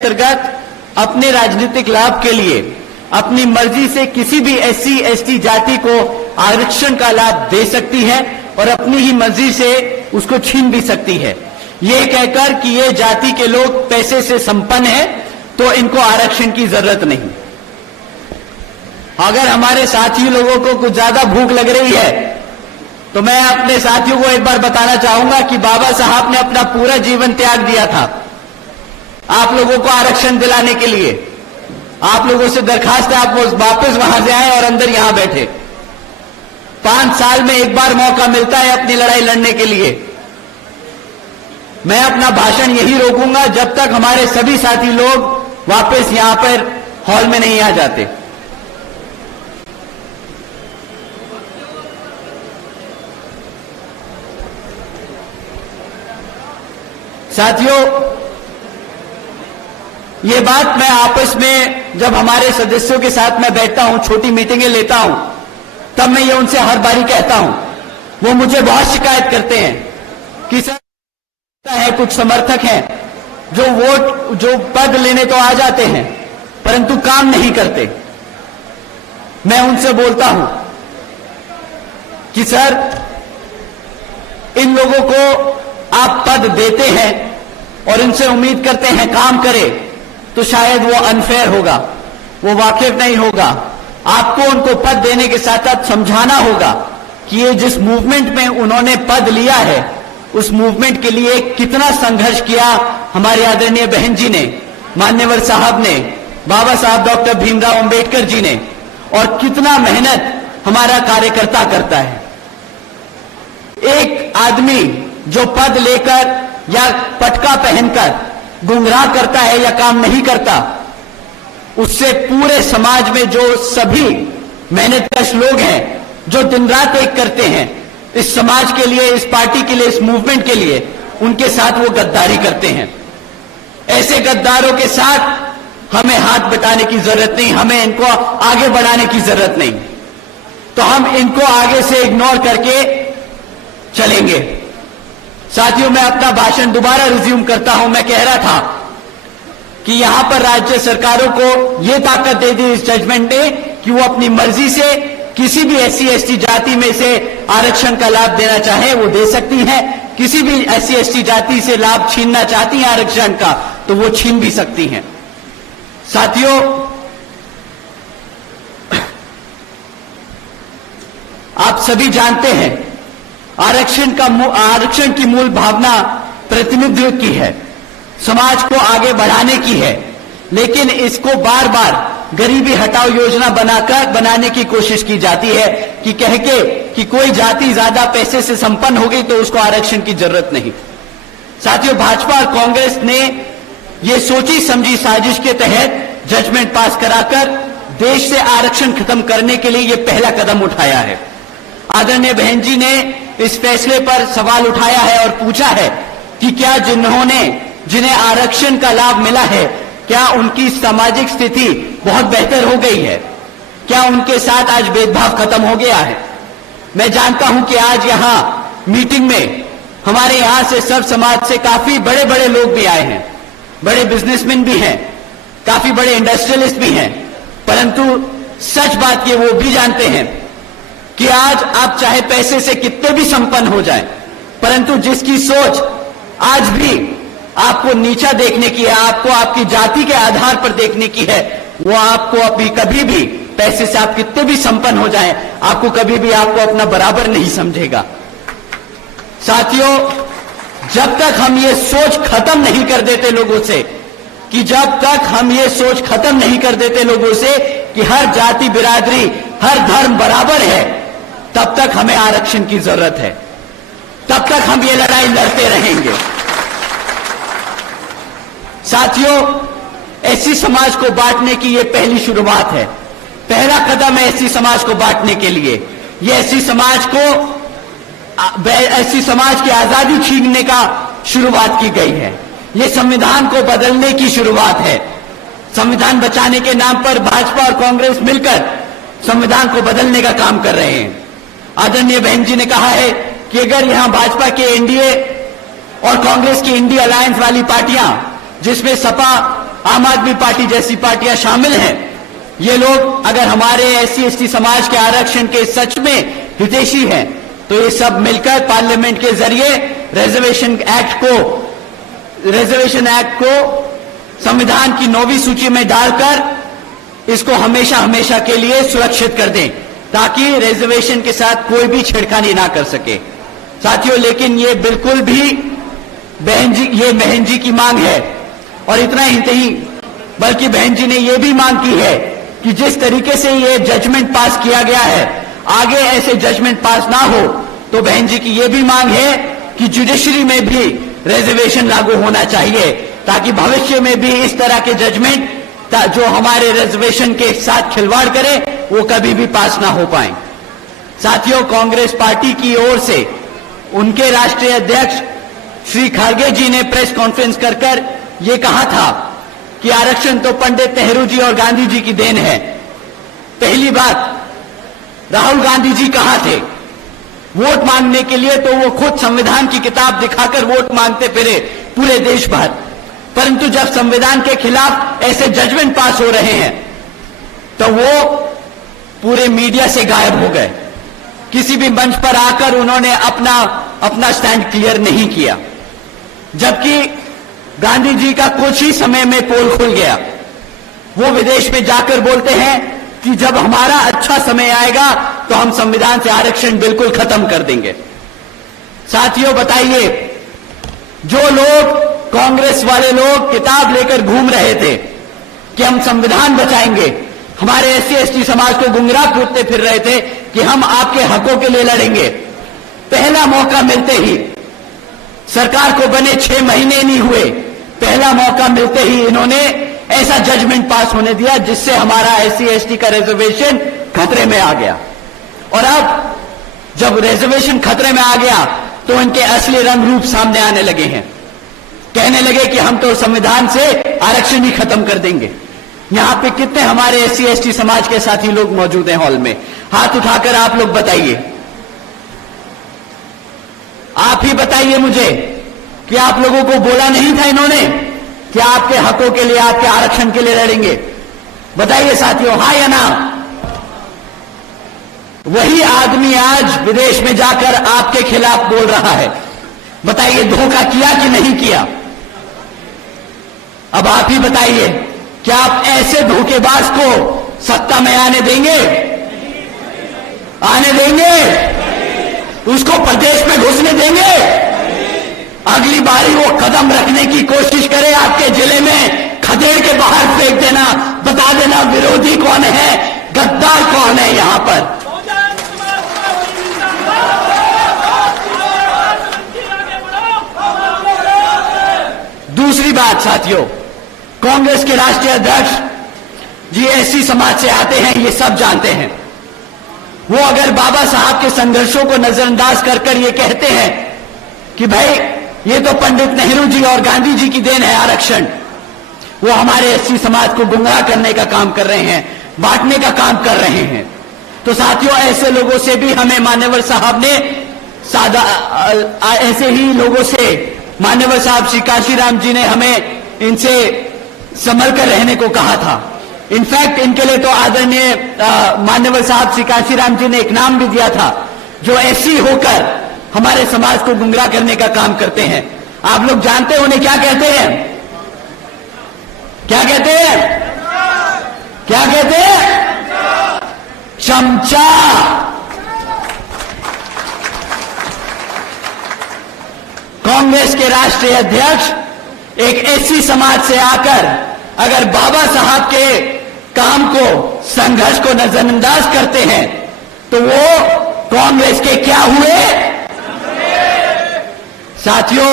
अंतर्गत अपने राजनीतिक लाभ के लिए अपनी मर्जी से किसी भी एससी एसटी जाति को आरक्षण का लाभ दे सकती है और अपनी ही मर्जी से उसको छीन भी सकती है। ये कहकर कि ये जाति के लोग पैसे से संपन्न है तो इनको आरक्षण की जरूरत नहीं। अगर हमारे साथी लोगों को कुछ ज्यादा भूख लग रही है तो मैं अपने साथियों को एक बार बताना चाहूंगा कि बाबा साहब ने अपना पूरा जीवन त्याग दिया था आप लोगों को आरक्षण दिलाने के लिए। आप लोगों से दरखास्त है आप वापस वहां से आए और अंदर यहां बैठे। 5 साल में एक बार मौका मिलता है अपनी लड़ाई लड़ने के लिए। मैं अपना भाषण यही रोकूंगा जब तक हमारे सभी साथी लोग वापस यहां पर हॉल में नहीं आ जाते। साथियों, ये बात मैं आपस में जब हमारे सदस्यों के साथ मैं बैठता हूं, छोटी मीटिंगें लेता हूं, तब मैं ये उनसे हर बारी कहता हूं। वो मुझे बहुत शिकायत करते हैं कि सर है कुछ समर्थक हैं जो पद लेने तो आ जाते हैं परंतु काम नहीं करते। मैं उनसे बोलता हूं कि सर इन लोगों को आप पद देते हैं और इनसे उम्मीद करते हैं काम करे तो शायद वो अनफेयर होगा, वो वाकिफ नहीं होगा। आपको उनको पद देने के साथ साथ समझाना होगा कि ये जिस मूवमेंट में उन्होंने पद लिया है उस मूवमेंट के लिए कितना संघर्ष किया हमारे आदरणीय बहन जी ने, मान्यवर साहब ने, बाबा साहब डॉक्टर भीमराव अंबेडकर जी ने, और कितना मेहनत हमारा कार्यकर्ता करता है। एक आदमी जो पद लेकर या पटका पहनकर गुमराह करता है या काम नहीं करता, उससे पूरे समाज में जो सभी मेहनतकश लोग हैं जो दिन रात एक करते हैं इस समाज के लिए, इस पार्टी के लिए, इस मूवमेंट के लिए, उनके साथ वो गद्दारी करते हैं। ऐसे गद्दारों के साथ हमें हाथ बटाने की जरूरत नहीं, हमें इनको आगे बढ़ाने की जरूरत नहीं। तो हम इनको आगे से इग्नोर करके चलेंगे। साथियों, मैं अपना भाषण दोबारा रिज्यूम करता हूं। मैं कह रहा था कि यहां पर राज्य सरकारों को यह ताकत दे दी इस जजमेंट ने कि वो अपनी मर्जी से किसी भी एससी एसटी जाति में से आरक्षण का लाभ देना चाहे वो दे सकती हैं। किसी भी एससी एसटी जाति से लाभ छीनना चाहती हैं आरक्षण का तो वो छीन भी सकती हैं। साथियों, आप सभी जानते हैं आरक्षण की मूल भावना प्रतिनिधित्व की है, समाज को आगे बढ़ाने की है, लेकिन इसको बार बार गरीबी हटाओ योजना बनाने की कोशिश की जाती है कि कह के कि कोई जाति ज्यादा पैसे से संपन्न हो गई तो उसको आरक्षण की जरूरत नहीं। साथियों, भाजपा और कांग्रेस ने ये सोची समझी साजिश के तहत जजमेंट पास कराकर देश से आरक्षण खत्म करने के लिए ये पहला कदम उठाया है। आदरणीय बहन जी ने इस फैसले पर सवाल उठाया है और पूछा है कि क्या जिन्हें आरक्षण का लाभ मिला है क्या उनकी सामाजिक स्थिति बहुत बेहतर हो गई है, क्या उनके साथ आज भेदभाव खत्म हो गया है। मैं जानता हूं कि आज यहां मीटिंग में हमारे यहां से सब समाज से काफी बड़े बड़े लोग भी आए हैं, बड़े बिजनेसमैन भी हैं, काफी बड़े इंडस्ट्रियलिस्ट भी हैं, परंतु सच बात ये वो भी जानते हैं कि आज आप चाहे पैसे से कितने भी संपन्न हो जाएं, परंतु जिसकी सोच आज भी आपको नीचा देखने की है, आपको आपकी जाति के आधार पर देखने की है, वो आपको अभी कभी भी पैसे से आप कितने भी संपन्न हो जाएं, आपको कभी भी आपको अपना बराबर नहीं समझेगा। साथियों, जब तक हम ये सोच खत्म नहीं कर देते लोगों से कि हर जाति बिरादरी हर धर्म बराबर है, तब तक हमें आरक्षण की जरूरत है, तब तक हम ये लड़ाई लड़ते रहेंगे। साथियों, एससी समाज को बांटने की ये पहली शुरुआत है, पहला कदम है एससी समाज को बांटने के लिए। ये एससी समाज की आजादी छीनने का शुरुआत की गई है, ये संविधान को बदलने की शुरुआत है। संविधान बचाने के नाम पर भाजपा और कांग्रेस मिलकर संविधान को बदलने का काम कर रहे हैं। आदरणीय बहन जी ने कहा है कि अगर यहां भाजपा के एनडीए और कांग्रेस की इंडिया अलायंस वाली पार्टियां जिसमें सपा आम आदमी पार्टी जैसी पार्टियां शामिल हैं, ये लोग अगर हमारे एससी एसटी समाज के आरक्षण के सच में हितैषी हैं, तो ये सब मिलकर पार्लियामेंट के जरिए रिजर्वेशन एक्ट को संविधान की 9वीं सूची में डालकर इसको हमेशा हमेशा के लिए सुरक्षित कर दें, ताकि रिजर्वेशन के साथ कोई भी छेड़खानी ना कर सके। साथियों, लेकिन ये बिल्कुल भी बहन जी की मांग है, और इतना ही नहीं बल्कि बहन जी ने यह भी मांग की है कि जिस तरीके से ये जजमेंट पास किया गया है, आगे ऐसे जजमेंट पास ना हो, तो बहन जी की यह भी मांग है कि जुडिशरी में भी रिजर्वेशन लागू होना चाहिए, ताकि भविष्य में भी इस तरह के जजमेंट जो हमारे रिजर्वेशन के साथ खिलवाड़ करे, वो कभी भी पास ना हो पाए। साथियों, कांग्रेस पार्टी की ओर से उनके राष्ट्रीय अध्यक्ष श्री खड़गे जी ने प्रेस कॉन्फ्रेंस कर ये कहा था कि आरक्षण तो पंडित नेहरू जी और गांधी जी की देन है। पहली बात, राहुल गांधी जी कहां थे वोट मांगने के लिए? तो वो खुद संविधान की किताब दिखाकर वोट मांगते फिरे पूरे देश भर, परंतु जब संविधान के खिलाफ ऐसे जजमेंट पास हो रहे हैं तो वो पूरे मीडिया से गायब हो गए। किसी भी मंच पर आकर उन्होंने अपना स्टैंड क्लियर नहीं किया, जबकि गांधी जी का कुछ ही समय में पोल खुल गया। वो विदेश में जाकर बोलते हैं कि जब हमारा अच्छा समय आएगा तो हम संविधान से आरक्षण बिल्कुल खत्म कर देंगे। साथियों, बताइए, जो लोग कांग्रेस वाले लोग किताब लेकर घूम रहे थे कि हम संविधान बचाएंगे, हमारे एससी एसटी समाज को गुमराह करते फिर रहे थे कि हम आपके हकों के लिए लड़ेंगे, पहला मौका मिलते ही, सरकार को बने 6 महीने नहीं हुए, पहला मौका मिलते ही इन्होंने ऐसा जजमेंट पास होने दिया जिससे हमारा एससी एसटी का रिजर्वेशन खतरे में आ गया। और अब जब रिजर्वेशन खतरे में आ गया तो इनके असली रंग रूप सामने आने लगे हैं। कहने लगे कि हम तो संविधान से आरक्षण ही खत्म कर देंगे। यहां पे कितने हमारे एससी एसटी समाज के साथी लोग मौजूद हैं हॉल में? हाथ उठाकर आप लोग बताइए, आप ही बताइए मुझे कि आप लोगों को बोला नहीं था इन्होंने कि आपके हकों के लिए, आपके आरक्षण के लिए लड़ेंगे? बताइए साथियों, हाँ या ना? वही आदमी आज विदेश में जाकर आपके खिलाफ बोल रहा है। बताइए, धोखा किया कि नहीं किया? अब आप ही बताइए, क्या आप ऐसे धोखेबाज को सत्ता में आने देंगे? आने देंगे? उसको प्रदेश में घुसने देंगे? अगली बारी वो कदम रखने की कोशिश करे आपके जिले में, खदेड़ के बाहर फेंक देना, बता देना विरोधी कौन है, गद्दार कौन है यहां पर। दूसरी बात साथियों, कांग्रेस के राष्ट्रीय अध्यक्ष जी एससी समाज से आते हैं, ये सब जानते हैं। वो अगर बाबा साहब के संघर्षों को नजरअंदाज कर ये कहते हैं कि भाई ये तो पंडित नेहरू जी और गांधी जी की देन है आरक्षण, वो हमारे एससी समाज को गुमराह करने का काम कर रहे हैं, बांटने का काम कर रहे हैं, तो साथियों ऐसे लोगों से भी हमें मान्यवर साहब ने ऐसे ही लोगों से मान्यवर साहब श्री काशीराम जी ने हमें इनसे संभल कर रहने को कहा था। इनफैक्ट इनके लिए तो आदरणीय मान्यवर साहब श्री काशीराम जी ने एक नाम भी दिया था, जो एससी होकर हमारे समाज को गुमराह करने का काम करते हैं। आप लोग जानते हैं उन्हें क्या कहते हैं? क्या कहते हैं? क्या कहते हैं? चमचा। कांग्रेस के राष्ट्रीय अध्यक्ष एक एससी समाज से आकर अगर बाबा साहब के काम को, संघर्ष को नजरअंदाज करते हैं तो वो कांग्रेस के क्या हुए? साथियों,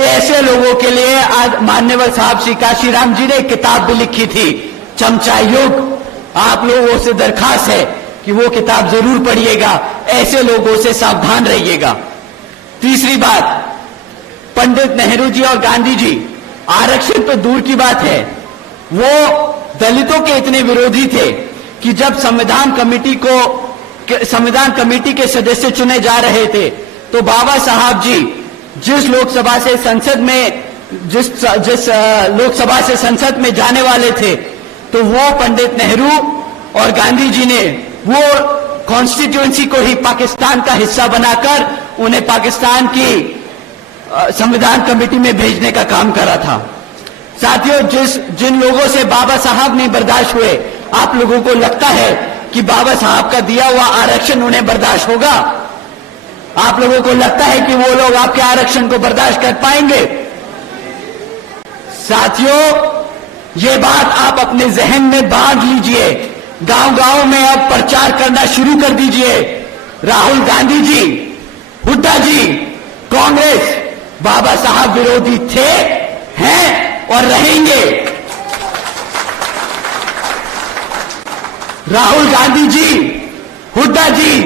ऐसे लोगों के लिए आज मान्यवर साहब श्री काशीराम जी ने एक किताब भी लिखी थी, चमचा युग। आप लोगों से दरखास्त है कि वो किताब जरूर पढ़िएगा, ऐसे लोगों से सावधान रहिएगा। तीसरी बात, पंडित नेहरू जी और गांधी जी आरक्षण तो दूर की बात है, वो दलितों के इतने विरोधी थे कि जब संविधान कमेटी के सदस्य चुने जा रहे थे तो बाबा साहब जी जिस लोकसभा से संसद में जिस लोकसभा से संसद में जाने वाले थे, तो वो पंडित नेहरू और गांधी जी ने वो कॉन्स्टिट्यूएंसी को ही पाकिस्तान का हिस्सा बनाकर उन्हें पाकिस्तान की संविधान कमेटी में भेजने का काम करा था। साथियों, जिन लोगों से बाबा साहब नहीं बर्दाश्त हुए, आप लोगों को लगता है कि बाबा साहब का दिया हुआ आरक्षण उन्हें बर्दाश्त होगा? आप लोगों को लगता है कि वो लोग आपके आरक्षण को बर्दाश्त कर पाएंगे? साथियों, ये बात आप अपने जहन में बांध लीजिए। गांव-गांव में अब प्रचार करना शुरू कर दीजिए। राहुल गांधी जी, हुड्डा जी, कांग्रेस बाबा साहब विरोधी थे, हैं और रहेंगे। राहुल गांधी जी, हुड्डा जी,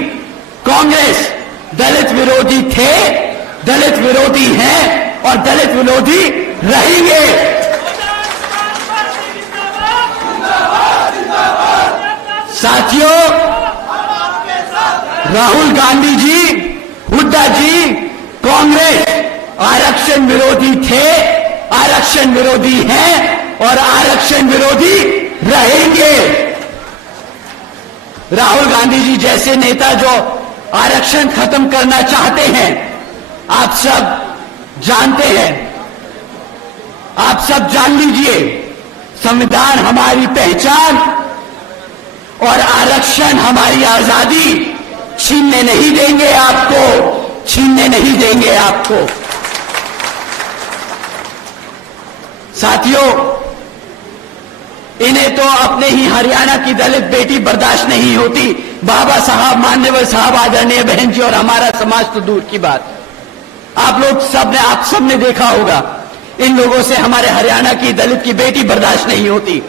कांग्रेस दलित विरोधी थे, दलित विरोधी हैं और दलित विरोधी रहेंगे। साथियों, राहुल गांधी जी, हुड्डा जी, कांग्रेस आरक्षण विरोधी थे, आरक्षण विरोधी हैं और आरक्षण विरोधी रहेंगे। राहुल गांधी जी जैसे नेता जो आरक्षण खत्म करना चाहते हैं, आप सब जानते हैं, आप सब जान लीजिए, संविधान हमारी पहचान और आरक्षण हमारी आजादी छीनने नहीं देंगे आपको, छीनने नहीं देंगे आपको। साथियों, इन्हें तो अपने ही हरियाणा की दलित बेटी बर्दाश्त नहीं होती। बाबा साहब, मान्यवर साहब, आदरणीय बहन जी और हमारा समाज तो दूर की बात। आप सब ने देखा होगा, इन लोगों से हमारे हरियाणा की दलित की बेटी बर्दाश्त नहीं होती।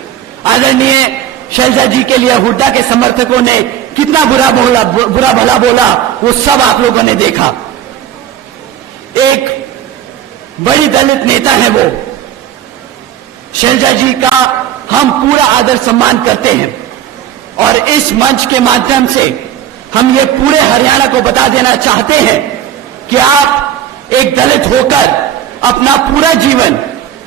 आदरणीय शैलजा जी के लिए हुड्डा के समर्थकों ने कितना बुरा भला बोला, वो सब आप लोगों ने देखा। एक बड़ी दलित नेता है वो, शैलजा जी का हम पूरा आदर सम्मान करते हैं और इस मंच के माध्यम से हम ये पूरे हरियाणा को बता देना चाहते हैं कि आप एक दलित होकर अपना पूरा जीवन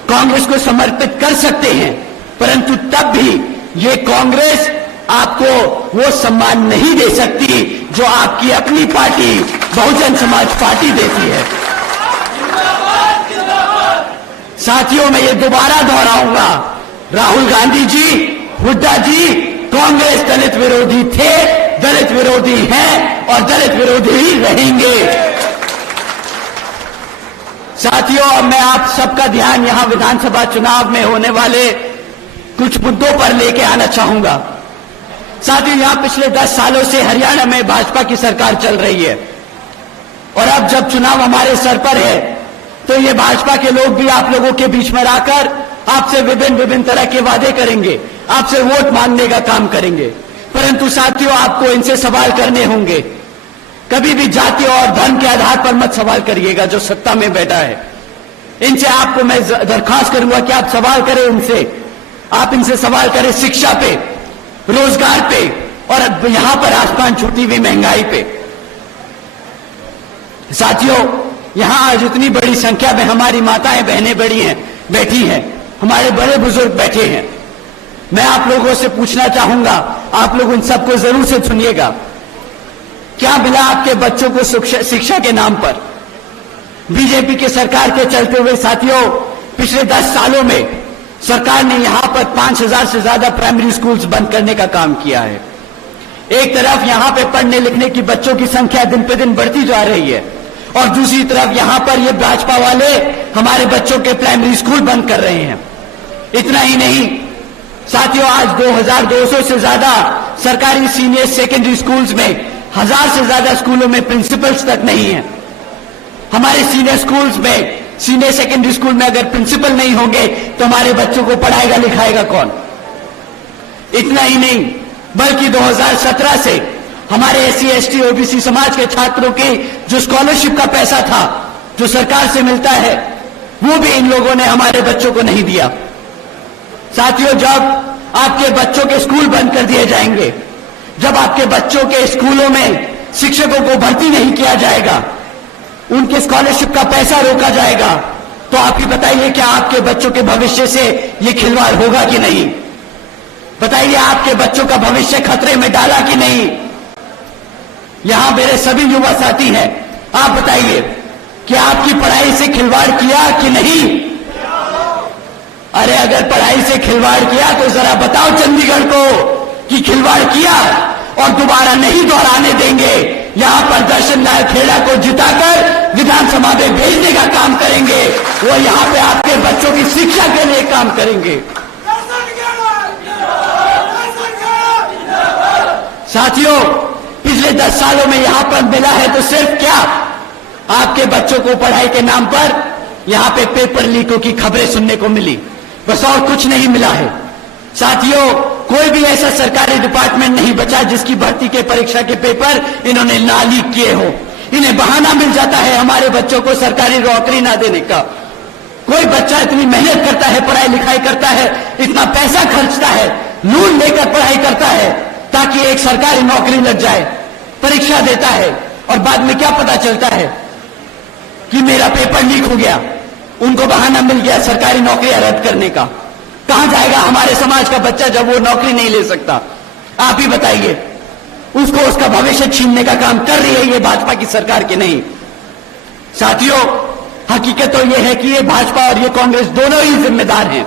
कांग्रेस को समर्पित कर सकते हैं, परंतु तब भी ये कांग्रेस आपको वो सम्मान नहीं दे सकती जो आपकी अपनी पार्टी बहुजन समाज पार्टी देती है। साथियों, मैं ये दोबारा दोहराऊंगा, राहुल गांधी जी, हुड्डा जी, कांग्रेस दलित विरोधी थे, दलित विरोधी हैं और दलित विरोधी ही रहेंगे। साथियों, अब मैं आप सबका ध्यान यहां विधानसभा चुनाव में होने वाले कुछ मुद्दों पर लेके आना चाहूंगा। साथियों, यहां पिछले 10 सालों से हरियाणा में भाजपा की सरकार चल रही है और अब जब चुनाव हमारे सर पर है तो ये भाजपा के लोग भी आप लोगों के बीच में आकर आपसे विभिन्न तरह के वादे करेंगे, आपसे वोट मांगने का काम करेंगे, परंतु साथियों, आपको इनसे सवाल करने होंगे। कभी भी जाति और धर्म के आधार पर मत सवाल करिएगा जो सत्ता में बैठा है। इनसे आपको मैं दरखास्त करूंगा कि आप सवाल करें इनसे, आप इनसे सवाल करें शिक्षा पे, रोजगार पे और यहां पर आसमान छूटी हुई महंगाई पे। साथियों, यहां आज इतनी बड़ी संख्या में हमारी माताएं बहनें बैठी हैं, हमारे बड़े बुजुर्ग बैठे हैं। मैं आप लोगों से पूछना चाहूंगा, आप लोग उन सबको जरूर से सुनिएगा, क्या मिला आपके बच्चों को शिक्षा के नाम पर? बीजेपी के सरकार के चलते हुए साथियों, पिछले 10 सालों में सरकार ने यहां पर 5000 से ज्यादा प्राइमरी स्कूल्स बंद करने का काम किया है। एक तरफ यहां पे पढ़ने लिखने की बच्चों की संख्या दिन पे दिन बढ़ती जा रही है और दूसरी तरफ यहां पर ये भाजपा वाले हमारे बच्चों के प्राइमरी स्कूल बंद कर रहे हैं। इतना ही नहीं साथियों, आज 2200 से ज्यादा सरकारी सीनियर सेकेंडरी स्कूल्स में 1000 से ज्यादा स्कूलों में प्रिंसिपल्स तक नहीं है। हमारे सीनियर स्कूल्स में, सीनियर सेकेंडरी स्कूल में अगर प्रिंसिपल नहीं होंगे तो हमारे बच्चों को पढ़ाएगा लिखाएगा कौन? इतना ही नहीं बल्कि 2017 से हमारे एससी एसटी ओबीसी समाज के छात्रों की जो स्कॉलरशिप का पैसा था जो सरकार से मिलता है वो भी इन लोगों ने हमारे बच्चों को नहीं दिया। साथियों, जब आपके बच्चों के स्कूल बंद कर दिए जाएंगे, जब आपके बच्चों के स्कूलों में शिक्षकों को भर्ती नहीं किया जाएगा, उनके स्कॉलरशिप का पैसा रोका जाएगा, तो आप ही बताइए क्या आपके बच्चों के भविष्य से ये खिलवाड़ होगा कि नहीं? बताइए आपके बच्चों का भविष्य खतरे में डाला कि नहीं? यहां मेरे सभी युवा साथी हैं, आप बताइए कि आपकी पढ़ाई से खिलवाड़ किया कि नहीं? अरे अगर पढ़ाई से खिलवाड़ किया तो जरा बताओ चंडीगढ़ को कि खिलवाड़ किया, और दोबारा नहीं दोहराने देंगे। यहां पर दर्शन लाल खेड़ा को जिताकर विधानसभा में भेजने का काम करेंगे। वो यहां पे आपके बच्चों की शिक्षा के लिए काम करेंगे। साथियों, पिछले 10 सालों में यहां पर मिला है तो सिर्फ क्या, आपके बच्चों को पढ़ाई के नाम पर यहां पे पेपर लीकों की खबरें सुनने को मिली, बस और कुछ नहीं मिला है। साथियों, कोई भी ऐसा सरकारी डिपार्टमेंट नहीं बचा जिसकी भर्ती के परीक्षा के पेपर इन्होंने ना लीक किए हो। इन्हें बहाना मिल जाता है हमारे बच्चों को सरकारी नौकरी ना देने का। कोई बच्चा इतनी मेहनत करता है, पढ़ाई लिखाई करता है, इतना पैसा खर्चता है, लोन लेकर पढ़ाई करता है ताकि एक सरकारी नौकरी लग जाए, परीक्षा देता है और बाद में क्या पता चलता है कि मेरा पेपर लीक हो गया, उनको बहाना मिल गया सरकारी नौकरियां रद्द करने का। कहां जाएगा हमारे समाज का बच्चा जब वो नौकरी नहीं ले सकता? आप ही बताइए। उसको उसका भविष्य छीनने का काम कर रही है ये भाजपा की सरकार के नहीं। साथियों, हकीकत तो ये है कि ये भाजपा और ये कांग्रेस दोनों ही जिम्मेदार हैं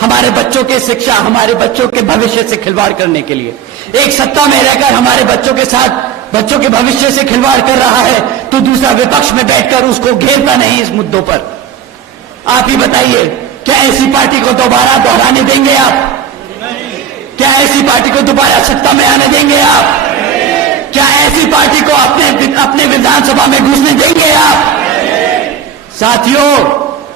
हमारे बच्चों के शिक्षा, हमारे बच्चों के भविष्य से खिलवाड़ करने के लिए। एक सत्ता में रहकर हमारे बच्चों के साथ बच्चों के भविष्य से खिलवाड़ कर रहा है तो दूसरा विपक्ष में बैठकर उसको घेरता नहीं इस मुद्दों पर। आप ही बताइए, क्या ऐसी पार्टी को दोबारा दोहराने देंगे आप? क्या ऐसी पार्टी को दोबारा सत्ता में आने देंगे आप? क्या ऐसी पार्टी को अपने विधानसभा में घुसने देंगे आप? साथियों,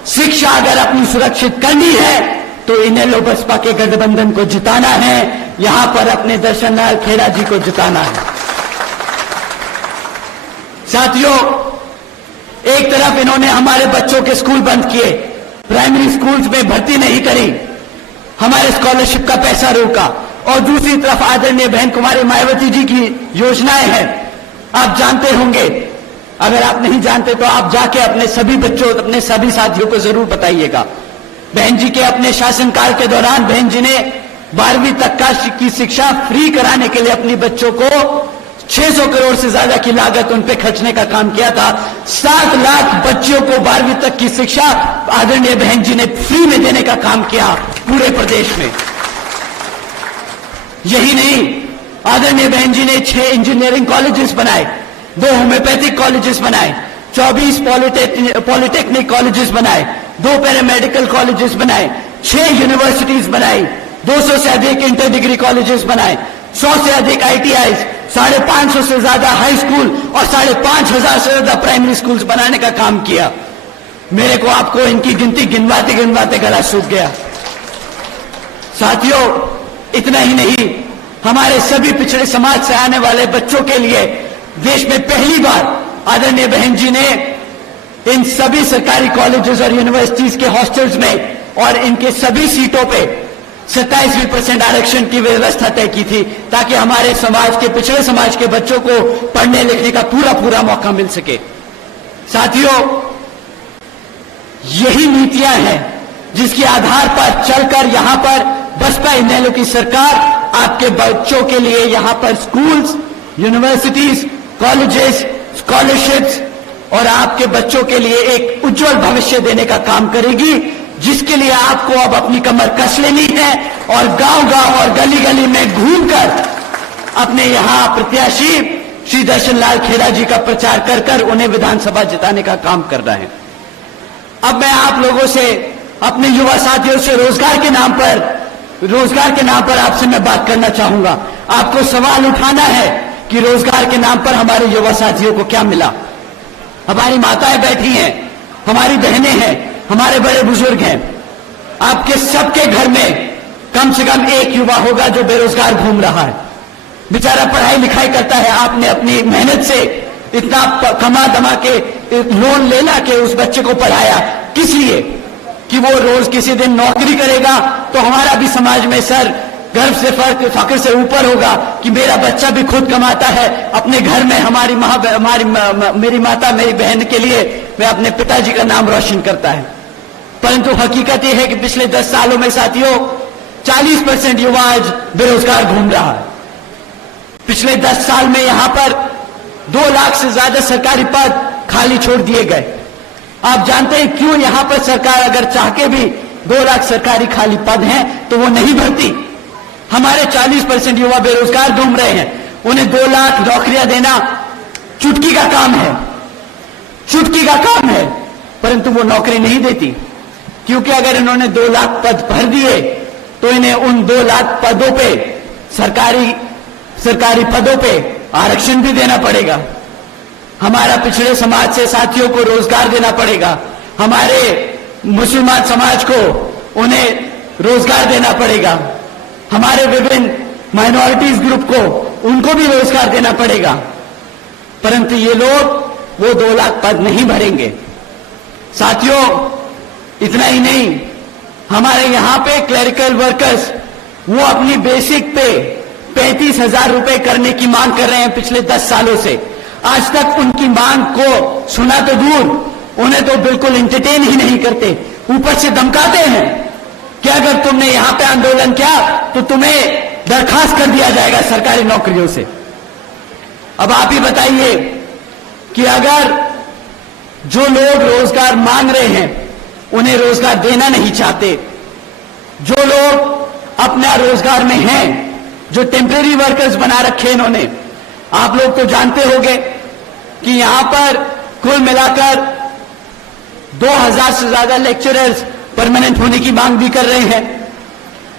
शिक्षा अगर अपनी सुरक्षित करनी है तो इन्हें लो बसपा के गठबंधन को जिताना है, यहां पर अपने दर्शन लाल खेड़ा जी को जिताना है। साथियों, एक तरफ इन्होंने हमारे बच्चों के स्कूल बंद किए, प्राइमरी स्कूल्स में भर्ती नहीं करी, हमारे स्कॉलरशिप का पैसा रोका, और दूसरी तरफ आदरणीय बहन कुमारी मायावती जी की योजनाएं हैं। आप जानते होंगे, अगर आप नहीं जानते तो आप जाके अपने सभी बच्चों, अपने सभी साथियों को जरूर बताइएगा। बहन जी के अपने शासनकाल के दौरान बहन जी ने 12वीं तक की शिक्षा फ्री कराने के लिए अपने बच्चों को 600 करोड़ से ज्यादा की लागत उन पे खर्चने का काम किया था। 7 लाख बच्चों को 12वीं तक की शिक्षा आदरणीय बहन जी ने फ्री में देने का काम किया पूरे प्रदेश में। यही नहीं, आदरणीय बहन जी ने 6 इंजीनियरिंग कॉलेजेस बनाए, 2 होम्योपैथिक कॉलेजेस बनाए, 24 पॉलिटेक्निक कॉलेजेस बनाए, 2 पैरामेडिकल कॉलेजेस बनाए, 6 यूनिवर्सिटीज बनाई, 200 से अधिक इंटर डिग्री कॉलेजेस बनाए, 100 से अधिक ITIs, 550 से ज्यादा हाई स्कूल और 5,500 से ज्यादा प्राइमरी स्कूल्स बनाने का काम किया। मेरे को आपको इनकी गिनती गिनवाते गिनवाते गला सूख गया। साथियों, इतना ही नहीं, हमारे सभी पिछड़े समाज से आने वाले बच्चों के लिए देश में पहली बार आदरणीय बहन जी ने इन सभी सरकारी कॉलेजेस और यूनिवर्सिटीज के हॉस्टल्स में और इनके सभी सीटों पे 27% आरक्षण की व्यवस्था तय की थी ताकि हमारे समाज के, पिछड़े समाज के बच्चों को पढ़ने लिखने का पूरा पूरा मौका मिल सके। साथियों, यही नीतियां हैं जिसके आधार पर चलकर यहां पर बसपा इनेलो की सरकार आपके बच्चों के लिए यहां पर स्कूल्स, यूनिवर्सिटीज, कॉलेजेस, स्कॉलरशिप्स और आपके बच्चों के लिए एक उज्जवल भविष्य देने का काम करेगी, जिसके लिए आपको अब अपनी कमर कस लेनी है और गांव-गांव और गली-गली में घूमकर अपने यहां प्रत्याशी श्री दर्शन लाल खेड़ा जी का प्रचार कर कर उन्हें विधानसभा जिताने का काम करना है। अब मैं आप लोगों से, अपने युवा साथियों से रोजगार के नाम पर आपसे मैं बात करना चाहूंगा। आपको सवाल उठाना है कि रोजगार के नाम पर हमारे युवा साथियों को क्या मिला। हमारी माताएं बैठी हैं, हमारी बहनें हैं, हमारे बड़े बुजुर्ग हैं। आपके सबके घर में कम से कम एक युवा होगा जो बेरोजगार घूम रहा है, बेचारा पढ़ाई लिखाई करता है। आपने अपनी मेहनत से इतना कमा दमा के लोन लेना के उस बच्चे को पढ़ाया, किस लिए? कि वो रोज किसी दिन नौकरी करेगा तो हमारा भी समाज में सर गर्व से फख्र से ऊपर होगा कि मेरा बच्चा भी खुद कमाता है, अपने घर में मेरी माता, मेरी बहन के लिए मैं अपने पिताजी का नाम रोशन करता है। परंतु हकीकत यह है कि पिछले 10 सालों में साथियों 40% युवा आज बेरोजगार घूम रहा है। पिछले 10 साल में यहां पर 2 लाख से ज्यादा सरकारी पद खाली छोड़ दिए गए। आप जानते हैं क्यों यहां पर सरकार अगर चाह के भी 2 लाख सरकारी खाली पद हैं तो वो नहीं भरती। हमारे 40% युवा बेरोजगार घूम रहे हैं, उन्हें 2 लाख नौकरियां देना चुटकी का काम है, चुटकी का काम है, परंतु वो नौकरी नहीं देती, क्योंकि अगर इन्होंने 2 लाख पद भर दिए तो इन्हें उन 2 लाख पदों पे सरकारी पदों पे आरक्षण भी देना पड़ेगा। हमारा पिछड़े समाज से साथियों को रोजगार देना पड़ेगा, हमारे मुसलमान समाज को उन्हें रोजगार देना पड़ेगा, हमारे विभिन्न माइनॉरिटीज ग्रुप को उनको भी रोजगार देना पड़ेगा, परंतु ये लोग वो 2 लाख पद नहीं भरेंगे। साथियों इतना ही नहीं, हमारे यहां पे क्लरिकल वर्कर्स वो अपनी बेसिक पे 35,000 रुपए करने की मांग कर रहे हैं पिछले 10 सालों से। आज तक उनकी मांग को सुना तो दूर, उन्हें तो बिल्कुल एंटरटेन ही नहीं करते, ऊपर से धमकाते हैं कि अगर तुमने यहां पे आंदोलन किया तो तुम्हें दरखास्त कर दिया जाएगा सरकारी नौकरियों से। अब आप ही बताइए कि अगर जो लोग रोजगार मांग रहे हैं उन्हें रोजगार देना नहीं चाहते, जो लोग अपना रोजगार में हैं, जो टेम्परेरी वर्कर्स बना रखे इन्होंने, आप लोग तो जानते होंगे कि यहां पर कुल मिलाकर 2000 से ज्यादा लेक्चरर्स परमानेंट होने की मांग भी कर रहे हैं।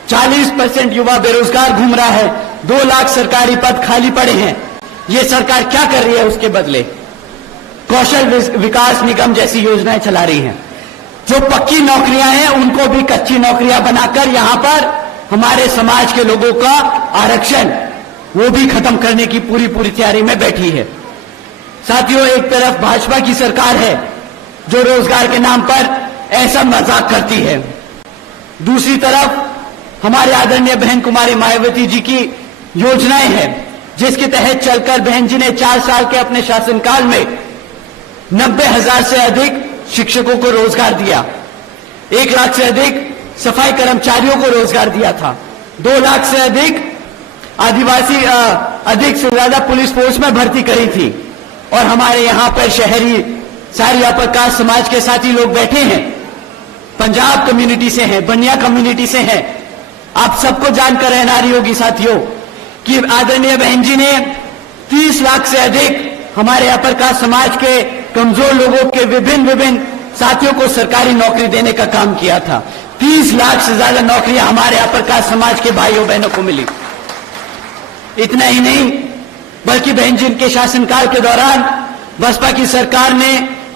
40% युवा बेरोजगार घूम रहा है, 2 लाख सरकारी पद खाली पड़े हैं। ये सरकार क्या कर रही है उसके बदले? कौशल विकास निगम जैसी योजनाएं चला रही हैं। जो पक्की नौकरियां हैं उनको भी कच्ची नौकरियां बनाकर यहां पर हमारे समाज के लोगों का आरक्षण वो भी खत्म करने की पूरी तैयारी में बैठी है। साथियों एक तरफ भाजपा की सरकार है जो रोजगार के नाम पर ऐसा मजाक करती है, दूसरी तरफ हमारे आदरणीय बहन कुमारी मायावती जी की योजनाएं हैं जिसके तहत चलकर बहन जी ने 4 साल के अपने शासनकाल में 90,000 से अधिक शिक्षकों को रोजगार दिया, 1 लाख से अधिक सफाई कर्मचारियों को रोजगार दिया था, 2 लाख से अधिक आदिवासी अधिक से ज्यादा पुलिस फोर्स में भर्ती करी थी। और हमारे यहां पर शहरी सारी अपर कास्ट समाज के साथी लोग बैठे हैं, पंजाब कम्युनिटी से हैं, बनिया कम्युनिटी से हैं। आप सबको जानकर रहनारी होगी साथियों कि आदरणीय बहन जी ने 30 लाख से अधिक हमारे अपर कास्ट समाज के कमजोर लोगों के विभिन्न साथियों को सरकारी नौकरी देने का काम किया था। 30 लाख से ज्यादा नौकरियां हमारे अपर कास्ट समाज के भाइयों बहनों को मिली। इतना ही नहीं बल्कि बहन जी के शासनकाल के दौरान बसपा की सरकार ने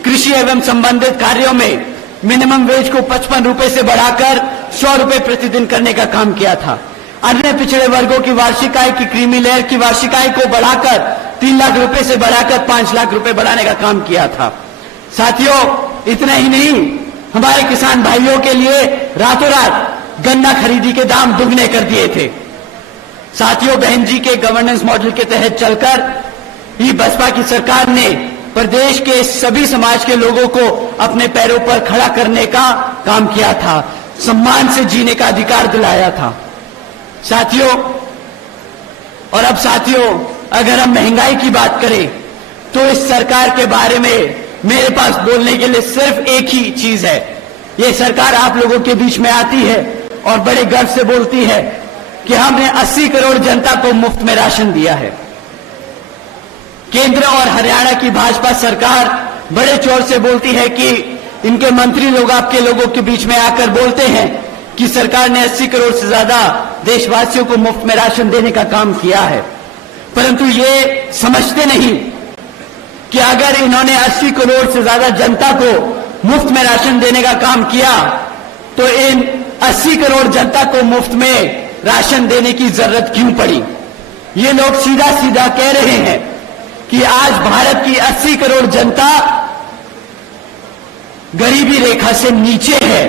कृषि एवं संबंधित कार्यों में मिनिमम वेज को 55 रुपए से बढ़ाकर 100 रुपए प्रतिदिन करने का काम किया था। अन्य पिछड़े वर्गों की वार्षिक आय की क्रीमी लेयर की वार्षिक आय को बढ़ाकर 3 लाख रुपए से बढ़ाकर 5 लाख रुपए बढ़ाने का काम किया था। साथियों इतना ही नहीं, हमारे किसान भाइयों के लिए रातों रात गन्ना खरीदी के दाम दुगने कर दिए थे। साथियों बहन जी के गवर्नेंस मॉडल के तहत चलकर ही बसपा की सरकार ने प्रदेश के सभी समाज के लोगों को अपने पैरों पर खड़ा करने का काम किया था, सम्मान से जीने का अधिकार दिलाया था। साथियों और अब साथियों अगर हम महंगाई की बात करें तो इस सरकार के बारे में मेरे पास बोलने के लिए सिर्फ एक ही चीज है। ये सरकार आप लोगों के बीच में आती है और बड़े गर्व से बोलती है कि हमने 80 करोड़ जनता को मुफ्त में राशन दिया है। केंद्र और हरियाणा की भाजपा सरकार बड़े जोर से बोलती है कि इनके मंत्री लोग आपके लोगों के बीच में आकर बोलते हैं कि सरकार ने 80 करोड़ से ज्यादा देशवासियों को मुफ्त में राशन देने का काम किया है, परंतु ये समझते नहीं कि अगर इन्होंने 80 करोड़ से ज्यादा जनता को मुफ्त में राशन देने का काम किया तो इन 80 करोड़ जनता को मुफ्त में राशन देने की जरूरत क्यों पड़ी? ये लोग सीधा सीधा कह रहे हैं कि आज भारत की 80 करोड़ जनता गरीबी रेखा से नीचे है,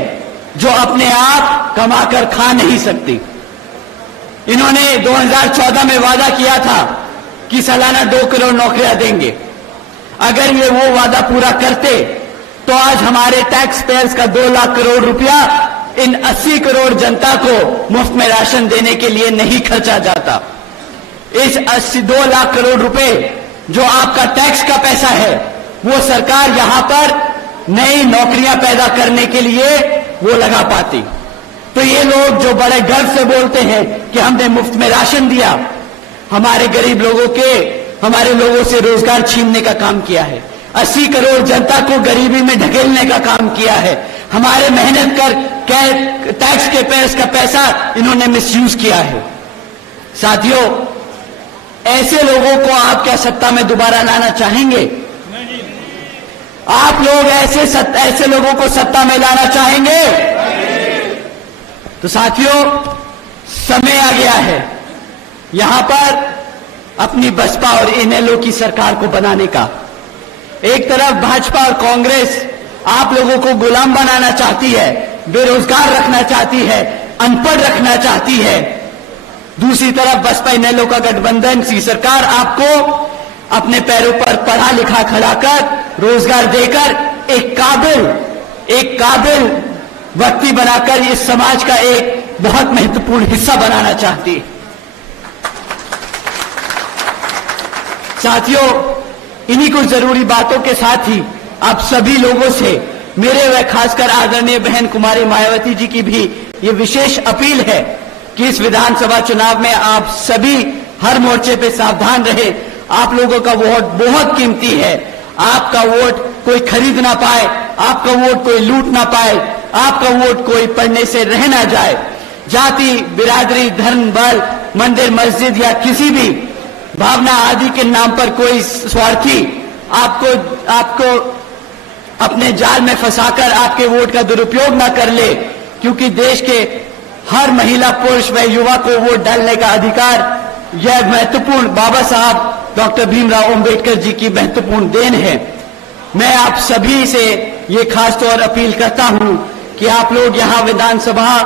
जो अपने आप कमाकर खा नहीं सकती। इन्होंने 2014 में वादा किया था कि सालाना 2 करोड़ नौकरियां देंगे। अगर ये वो वादा पूरा करते तो आज हमारे टैक्स पेयर्स का 2 लाख करोड़ रुपया इन 80 करोड़ जनता को मुफ्त में राशन देने के लिए नहीं खर्चा जाता। इस 2 लाख करोड़ रुपए जो आपका टैक्स का पैसा है, वो सरकार यहां पर नई नौकरियां पैदा करने के लिए वो लगा पाती। तो ये लोग जो बड़े गर्व से बोलते हैं कि हमने मुफ्त में राशन दिया, हमारे गरीब लोगों के, हमारे लोगों से रोजगार छीनने का काम किया है। 80 करोड़ जनता को गरीबी में ढकेलने का काम किया है। हमारे मेहनत कर टैक्स के पेयर्स का पैसा इन्होंने मिसयूज किया है। साथियों, ऐसे लोगों को आप क्या सत्ता में दोबारा लाना चाहेंगे? आप लोग ऐसे लोगों को सत्ता में लाना चाहेंगे? तो साथियों, समय आ गया है यहां पर अपनी बसपा और इनेलो की सरकार को बनाने का। एक तरफ भाजपा और कांग्रेस आप लोगों को गुलाम बनाना चाहती है, बेरोजगार रखना चाहती है, अनपढ़ रखना चाहती है। दूसरी तरफ बसपा इनेलो का गठबंधन की सरकार आपको अपने पैरों पर पढ़ा लिखा खड़ा कर, रोजगार देकर एक काबिल व्यक्ति बनाकर इस समाज का एक बहुत महत्वपूर्ण हिस्सा बनाना चाहती है। साथियों, इन्हीं कुछ जरूरी बातों के साथ ही आप सभी लोगों से मेरे व खासकर आदरणीय बहन कुमारी मायावती जी की भी ये विशेष अपील है कि इस विधानसभा चुनाव में आप सभी हर मोर्चे पे सावधान रहे। आप लोगों का वोट बहुत कीमती है। आपका वोट कोई खरीद ना पाए, आपका वोट कोई लूट ना पाए, आपका वोट कोई पढ़ने से रह ना जाए। जाति, बिरादरी, धर्म, बल, मंदिर, मस्जिद या किसी भी भावना आदि के नाम पर कोई स्वार्थी आपको अपने जाल में फंसाकर आपके वोट का दुरुपयोग ना कर ले, क्योंकि देश के हर महिला, पुरुष व युवा को वोट डालने का अधिकार, यह महत्वपूर्ण बाबा साहब डॉक्टर भीमराव अंबेडकर जी की महत्वपूर्ण देन है। मैं आप सभी से ये खास तौर अपील करता हूं कि आप लोग यहां विधानसभा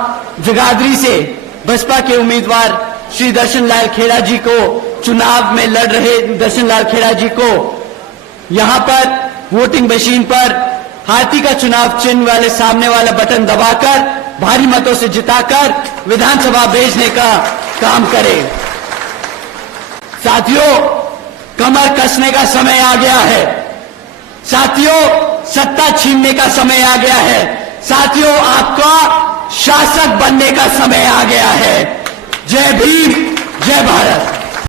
जगाधरी से बसपा के उम्मीदवार श्री दर्शन लाल खेड़ा जी को, चुनाव में लड़ रहे दर्शन लाल खेड़ा जी को यहां पर वोटिंग मशीन पर हाथी का चुनाव चिन्ह वाले सामने वाला बटन दबाकर भारी मतों से जिताकर विधानसभा भेजने का काम करें। साथियों, कमर कसने का समय आ गया है। साथियों, सत्ता छीनने का समय आ गया है। साथियों, आपका शासक बनने का समय आ गया है। जय भीम, जय भारत।